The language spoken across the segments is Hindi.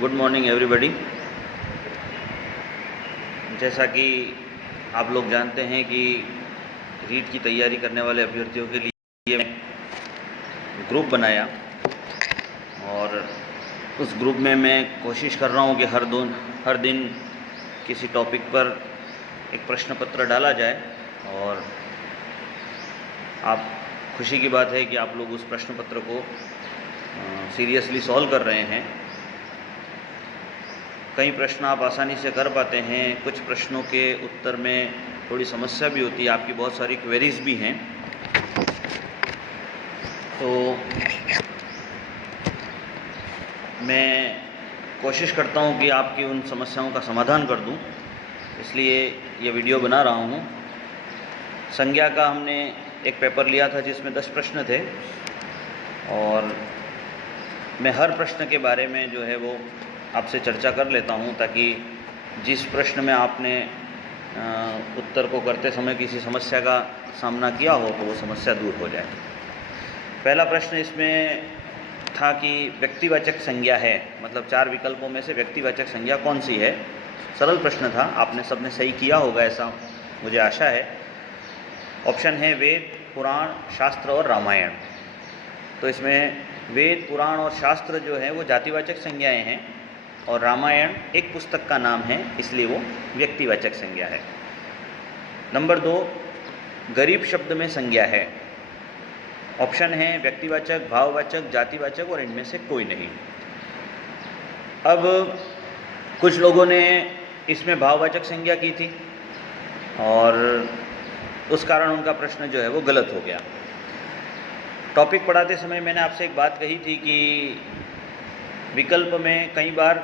Good morning everybody. जैसा कि आप लोग जानते हैं कि रीट की तैयारी करने वाले अभ्यर्थियों के लिए मैं ग्रुप बनाया और उस ग्रुप में मैं कोशिश कर रहा हूं कि हर दिन किसी टॉपिक पर एक प्रश्न पत्र डाला जाए और आप खुशी की बात है कि आप लोग उस प्रश्न पत्र को सीरियसली सॉल्व कर रहे हैं। कई प्रश्न आप आसानी से कर पाते हैं, कुछ प्रश्नों के उत्तर में थोड़ी समस्या भी होती है, आपकी बहुत सारी क्वेरीज भी हैं। तो मैं कोशिश करता हूं कि आपकी उन समस्याओं का समाधान कर दूं, इसलिए ये वीडियो बना रहा हूं। संज्ञा का हमने एक पेपर लिया था जिसमें 10 प्रश्न थे और मैं हर प्रश्न के बारे में जो है वो आपसे चर्चा कर लेता हूं ताकि जिस प्रश्न में आपने उत्तर को करते समय किसी समस्या का सामना किया हो तो वो समस्या दूर हो जाए। पहला प्रश्न इसमें था कि व्यक्तिवाचक संज्ञा है, मतलब 4 विकल्पों में से व्यक्तिवाचक संज्ञा कौन सी है। सरल प्रश्न था, आपने सबने सही किया होगा ऐसा मुझे आशा है। ऑप्शन है वेद, पुराण, शास्त्र और रामायण। तो इसमें वेद, पुराण और शास्त्र जो है वो जातिवाचक संज्ञाएं हैं और रामायण एक पुस्तक का नाम है, इसलिए वो व्यक्तिवाचक संज्ञा है। नंबर 2, गरीब शब्द में संज्ञा है। ऑप्शन है व्यक्तिवाचक, भाववाचक, जातिवाचक और इनमें से कोई नहीं। अब कुछ लोगों ने इसमें भाववाचक संज्ञा की थी और उस कारण उनका प्रश्न जो है वो गलत हो गया। टॉपिक पढ़ाते समय मैंने आपसे एक बात कही थी कि विकल्प में कई बार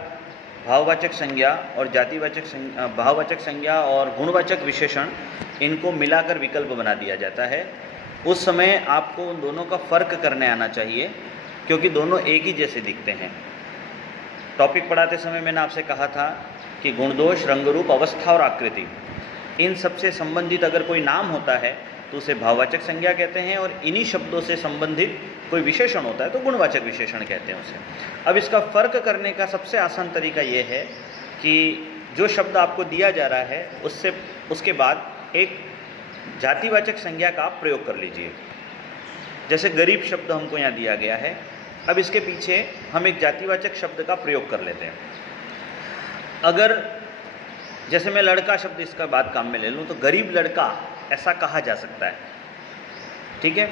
भाववाचक संज्ञा और भाववाचक संज्ञा और गुणवाचक विशेषण इनको मिलाकर विकल्प बना दिया जाता है। उस समय आपको उन दोनों का फर्क करने आना चाहिए क्योंकि दोनों एक ही जैसे दिखते हैं। टॉपिक पढ़ाते समय मैंने आपसे कहा था कि गुणदोष, रंगरूप, अवस्था और आकृति, इन सबसे संबंधित अगर कोई नाम होता है तो उसे भाववाचक संज्ञा कहते हैं और इन्हीं शब्दों से संबंधित कोई विशेषण होता है तो गुणवाचक विशेषण कहते हैं उसे। अब इसका फर्क करने का सबसे आसान तरीका ये है कि जो शब्द आपको दिया जा रहा है उसके बाद एक जातिवाचक संज्ञा का आप प्रयोग कर लीजिए। जैसे गरीब शब्द हमको यहाँ दिया गया है, अब इसके पीछे हम एक जातिवाचक शब्द का प्रयोग कर लेते हैं। अगर जैसे मैं लड़का शब्द इसका बाद काम में ले लूँ तो गरीब लड़का ऐसा कहा जा सकता है, ठीक है।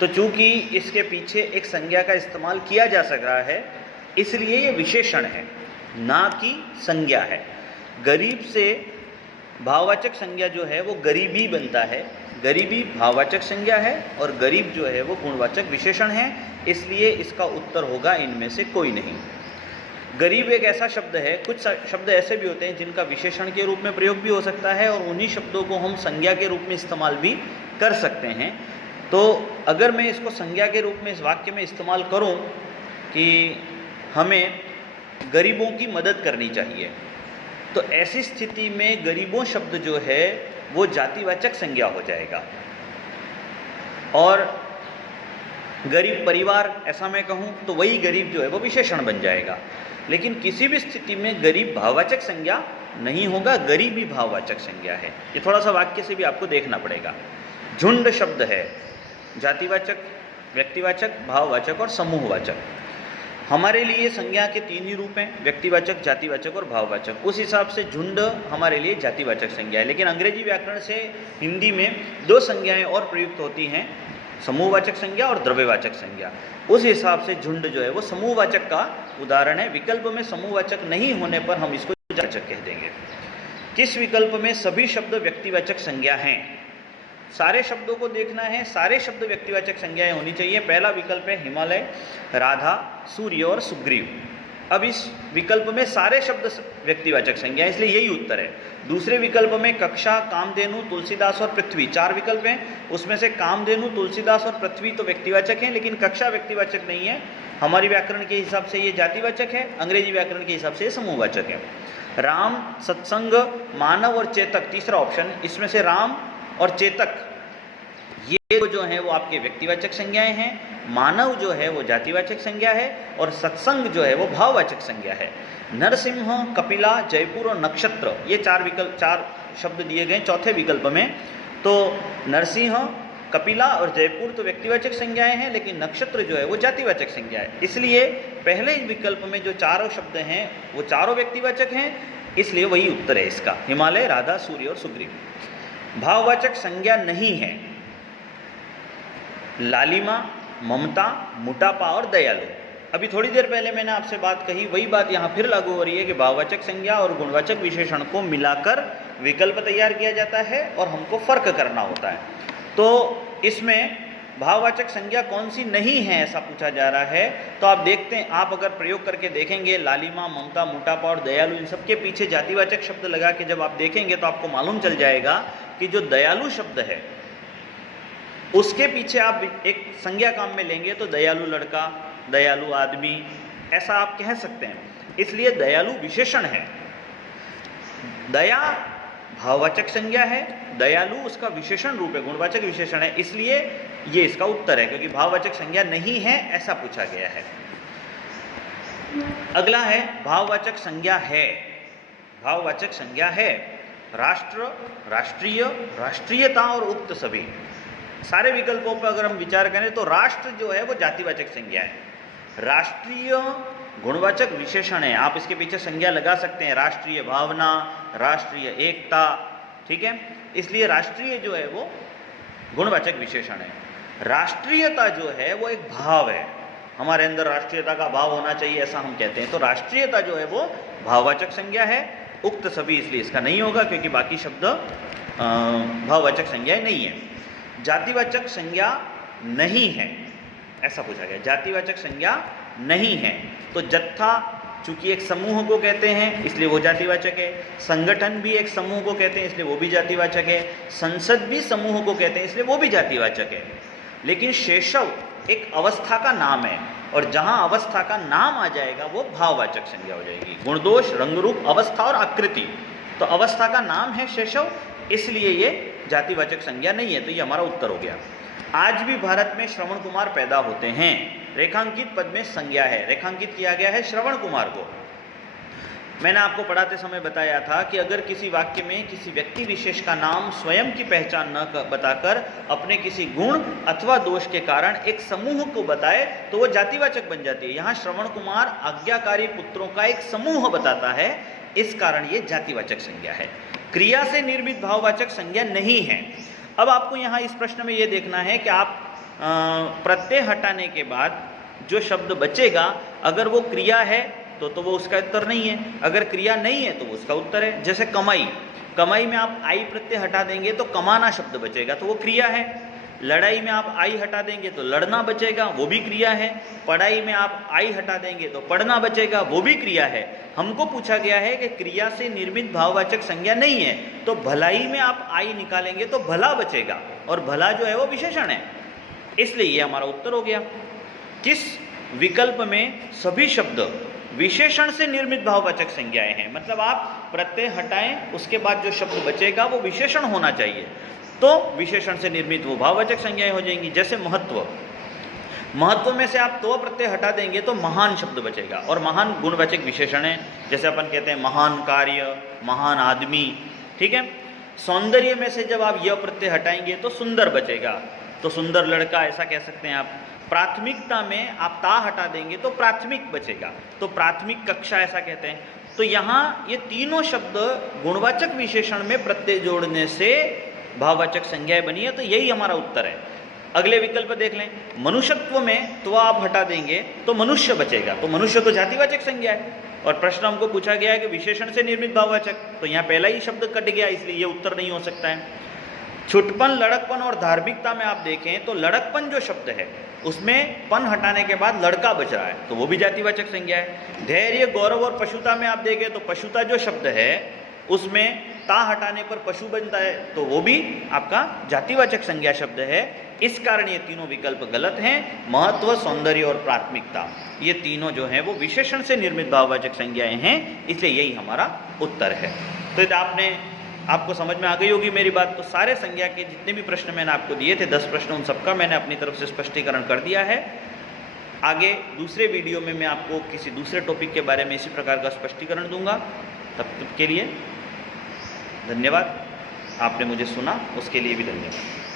तो चूंकि इसके पीछे एक संज्ञा का इस्तेमाल किया जा सक रहा है इसलिए ये विशेषण है ना कि संज्ञा है। गरीब से भाववाचक संज्ञा जो है वो गरीबी बनता है, गरीबी भाववाचक संज्ञा है और गरीब जो है वो गुणवाचक विशेषण है, इसलिए इसका उत्तर होगा इनमें से कोई नहीं। गरीब एक ऐसा शब्द है, कुछ शब्द ऐसे भी होते हैं जिनका विशेषण के रूप में प्रयोग भी हो सकता है और उन्हीं शब्दों को हम संज्ञा के रूप में इस्तेमाल भी कर सकते हैं। तो अगर मैं इसको संज्ञा के रूप में इस वाक्य में इस्तेमाल करूं कि हमें गरीबों की मदद करनी चाहिए, तो ऐसी स्थिति में गरीबों शब्द जो है वो जातिवाचक संज्ञा हो जाएगा और गरीब परिवार ऐसा मैं कहूं तो वही गरीब जो है वो विशेषण बन जाएगा। लेकिन किसी भी स्थिति में गरीब भाववाचक संज्ञा नहीं होगा, गरीब ही भाववाचक संज्ञा है। ये थोड़ा सा वाक्य से भी आपको देखना पड़ेगा। झुंड शब्द है जातिवाचक, व्यक्तिवाचक, भाववाचक और समूहवाचक। हमारे लिए संज्ञा के 3 ही रूप हैं, व्यक्तिवाचक, जातिवाचक और भाववाचक। उस हिसाब से झुंड हमारे लिए जातिवाचक संज्ञा है। लेकिन अंग्रेजी व्याकरण से हिंदी में 2 संज्ञाएं और प्रयुक्त होती हैं, समूहवाचक संज्ञा और द्रव्यवाचक संज्ञा। उस हिसाब से झुंड जो है वो समूहवाचक का उदाहरण है। विकल्प में समूहवाचक नहीं होने पर हम इसको जातिवाचक कह देंगे। किस विकल्प में सभी शब्द व्यक्तिवाचक संज्ञा हैं? सारे शब्दों को देखना है, सारे शब्द व्यक्तिवाचक संज्ञाएं होनी चाहिए। पहला विकल्प है हिमालय, राधा, सूर्य और सुग्रीव। अब इस विकल्प में सारे शब्द व्यक्तिवाचक संज्ञा है, इसलिए यही उत्तर है। दूसरे विकल्प में कक्षा, कामधेनु, तुलसीदास और पृथ्वी, 4 विकल्प हैं। उसमें से कामधेनु, तुलसीदास और पृथ्वी तो व्यक्तिवाचक हैं, लेकिन कक्षा व्यक्तिवाचक नहीं है। हमारी व्याकरण के हिसाब से ये जातिवाचक है, अंग्रेजी व्याकरण के हिसाब से ये समूहवाचक है। राम, सत्संग, मानव और चेतक, तीसरा ऑप्शन, इसमें से राम और चेतक ये जो हैं वो आपके व्यक्तिवाचक संज्ञाएं हैं। मानव जो है वो जातिवाचक संज्ञा है और सत्संग जो है वो भाववाचक संज्ञा है। नरसिंह, कपिला, जयपुर और नक्षत्र, ये चार शब्द दिए गए चौथे विकल्प में। तो नरसिंह, कपिला और जयपुर तो व्यक्तिवाचक संज्ञाएं हैं, लेकिन नक्षत्र जो है वो जातिवाचक संज्ञा है। इसलिए पहले विकल्प में जो चारों शब्द हैं वो चारों व्यक्तिवाचक हैं, इसलिए वही उत्तर है इसका, हिमालय, राधा, सूर्य और सुग्रीव। भाववाचक संज्ञा नहीं है लालिमा, ममता, मोटापा और दयालु। अभी थोड़ी देर पहले मैंने आपसे बात कही, वही बात यहाँ फिर लागू हो रही है कि भाववाचक संज्ञा और गुणवाचक विशेषण को मिलाकर विकल्प तैयार किया जाता है और हमको फर्क करना होता है। तो इसमें भाववाचक संज्ञा कौन सी नहीं है ऐसा पूछा जा रहा है। तो आप देखते हैं, आप अगर प्रयोग करके देखेंगे लालिमा, ममता, मोटापा और दयालु, इन सबके पीछे जातिवाचक शब्द लगा के जब आप देखेंगे तो आपको मालूम चल जाएगा कि जो दयालु शब्द है उसके पीछे आप एक संज्ञा काम में लेंगे तो दयालु लड़का, दयालु आदमी, ऐसा आप कह सकते हैं। इसलिए दयालु विशेषण है, दया भाववाचक संज्ञा है, दयालु उसका विशेषण रूप है, गुणवाचक विशेषण है, इसलिए ये इसका उत्तर है, क्योंकि भाववाचक संज्ञा नहीं है ऐसा पूछा गया है। अगला है भाववाचक संज्ञा है। भाववाचक संज्ञा है राष्ट्र, राष्ट्रीय, राष्ट्रीयता और उक्त सभी। सारे विकल्पों पर अगर हम विचार करें तो राष्ट्र जो है वो जातिवाचक संज्ञा है, राष्ट्रीय गुणवाचक विशेषण है, आप इसके पीछे संज्ञा लगा सकते हैं, राष्ट्रीय भावना, राष्ट्रीय एकता, ठीक है, इसलिए राष्ट्रीय जो है वो गुणवाचक विशेषण है। राष्ट्रीयता जो है वो एक भाव है, हमारे अंदर राष्ट्रीयता का भाव होना चाहिए ऐसा हम कहते हैं, तो राष्ट्रीयता जो है वो भाववाचक संज्ञा है, उक्त सभी इसलिए इसका नहीं होगा क्योंकि बाकी शब्द भाववाचक संज्ञाएं नहीं है। जातिवाचक संज्ञा नहीं है ऐसा पूछा गया, जातिवाचक संज्ञा नहीं है। तो जत्था चूंकि एक समूह को कहते हैं इसलिए वो जातिवाचक है, संगठन भी एक समूह को कहते हैं इसलिए वो भी जातिवाचक है, संसद भी समूह को कहते हैं इसलिए वो भी जातिवाचक है। लेकिन शेषव एक अवस्था का नाम है और जहां अवस्था का नाम आ जाएगा वो भाववाचक संज्ञा हो जाएगी। गुणदोष, रंगरूप, अवस्था और आकृति, तो अवस्था का नाम है शेषव, इसलिए ये जातिवाचक संज्ञा नहीं है, तो ये हमारा उत्तर हो गया। आज भी भारत में श्रवण कुमार पैदा होते हैं, रेखांकित पद में संज्ञा है, रेखांकित किया गया है श्रवण कुमार को। मैंने आपको पढ़ाते समय बताया था कि अगर किसी वाक्य में किसी व्यक्ति विशेष का नाम स्वयं की पहचान न बताकर अपने किसी गुण अथवा दोष के कारण एक समूह को बताए तो वो जातिवाचक बन जाती है। यहाँ श्रवण कुमार आज्ञाकारी पुत्रों का एक समूह बताता है, इस कारण ये जातिवाचक संज्ञा है। क्रिया से निर्मित भाववाचक संज्ञा नहीं है। अब आपको यहाँ इस प्रश्न में ये देखना है कि आप प्रत्यय हटाने के बाद जो शब्द बचेगा अगर वो क्रिया है तो वो उसका उत्तर नहीं है, अगर क्रिया नहीं है तो वो उसका उत्तर है। जैसे कमाई, कमाई में आप आई प्रत्यय हटा देंगे तो कमाना शब्द बचेगा तो वो क्रिया है। लड़ाई में आप आई हटा देंगे तो लड़ना बचेगा, वो भी क्रिया है। पढ़ाई में आप आई हटा देंगे तो पढ़ना बचेगा, वो भी क्रिया है। हमको पूछा गया है कि क्रिया से निर्मित भाववाचक संज्ञा नहीं है, तो भलाई में आप आई निकालेंगे तो भला बचेगा और भला जो है वो विशेषण है, इसलिए ये हमारा उत्तर हो गया। किस विकल्प में सभी शब्द विशेषण से निर्मित भाववाचक संज्ञाएं हैं, मतलब आप प्रत्यय हटाएं उसके बाद जो शब्द बचेगा वो विशेषण होना चाहिए, तो विशेषण से निर्मित वो भाववाचक संज्ञाएं हो जाएंगी। जैसे महत्व, महत्व में से आप तो प्रत्यय हटा देंगे तो महान शब्द बचेगा और महान गुणवाचक विशेषण है। जैसे अपन कहते हैं महान कार्य, महान आदमी, ठीक है। सौंदर्य में से जब आप यह प्रत्यय हटाएंगे तो सुंदर बचेगा, तो सुंदर लड़का ऐसा कह सकते हैं आप। प्राथमिकता में आप ता हटा देंगे तो प्राथमिक बचेगा, तो प्राथमिक कक्षा ऐसा कहते हैं। तो यहाँ ये तीनों शब्द गुणवाचक विशेषण में प्रत्यय जोड़ने से भाववाचक संज्ञाएं बनी है, तो यही हमारा उत्तर है। अगले विकल्प देख लें, मनुष्यत्व में तो आप हटा देंगे तो मनुष्य बचेगा, तो मनुष्य तो जातिवाचक संज्ञा है और प्रश्न हमको पूछा गया है कि विशेषण से निर्मित भाववाचक, तो यहाँ पहला ही शब्द कट गया, इसलिए ये उत्तर नहीं हो सकता है। छुटपन, लड़कपन और धार्मिकता में आप देखें तो लड़कपन जो शब्द है उसमें पन हटाने के बाद लड़का बच रहा है, तो वो भी जातिवाचक संज्ञा है। धैर्य, गौरव और पशुता में आप देखें तो पशुता जो शब्द है उसमें ता हटाने पर पशु बनता है, तो वो भी आपका जातिवाचक संज्ञा शब्द है। इस कारण ये तीनों विकल्प गलत हैं। महत्व, सौंदर्य और प्राथमिकता, ये तीनों जो हैं वो विशेषण से निर्मित भाववाचक संज्ञाएं हैं, इसलिए यही हमारा उत्तर है। तो आपने आपको समझ में आ गई होगी मेरी बात। तो सारे संज्ञा के जितने भी प्रश्न मैंने आपको दिए थे 10 प्रश्न, उन सबका मैंने अपनी तरफ से स्पष्टीकरण कर दिया है। आगे दूसरे वीडियो में मैं आपको किसी दूसरे टॉपिक के बारे में इसी प्रकार का स्पष्टीकरण दूंगा। तब तक के लिए धन्यवाद। आपने मुझे सुना, उसके लिए भी धन्यवाद।